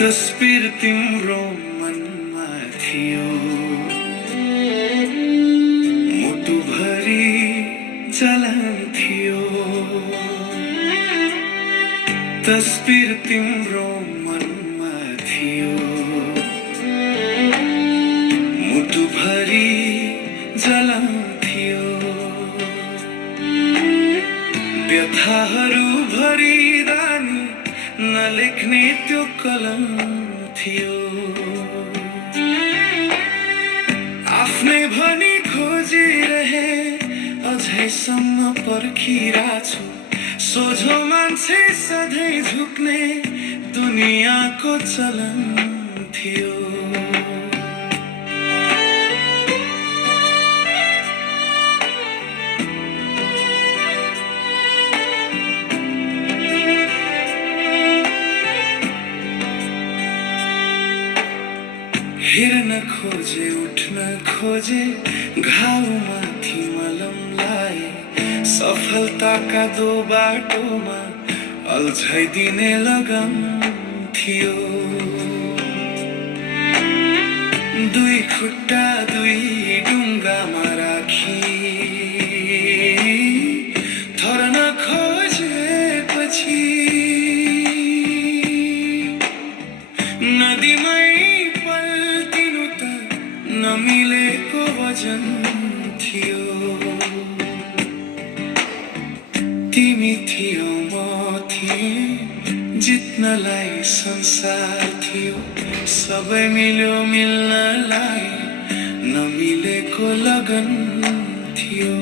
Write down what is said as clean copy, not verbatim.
तस्बिर तिम्रो मनमा थियो, मुटुभरि जलन थियो। तस्बिर तिम्रो मनमा थियो, मुटुभरि जलन थियो। व्यथाहरू भरिदा नि नलेख्ने त्यो कलम थियो। आफ्नै भनी खोजिरहे अझैसम्म पर्खिरहेछु। सोझो मान्छे सधैँ झुक्ने दुनियाँको चलन थियो। हेर्न खोजे उठ्न खोजे घाउमाथि मलम लाए। सफलताका दो बाटोमा अल्झाइदिने लगन थियो। दुई खुट्टा दुई ढुङ्गामा राखी थर्न खोजेपछि नदीमै पल्टिनु त नमिलेको वजन थियो। तिमी थियो म थिएँ, जित्नलाई संसार थियो। सबै मिल्यो मिल्नलाई नमिलेको लगन थियो।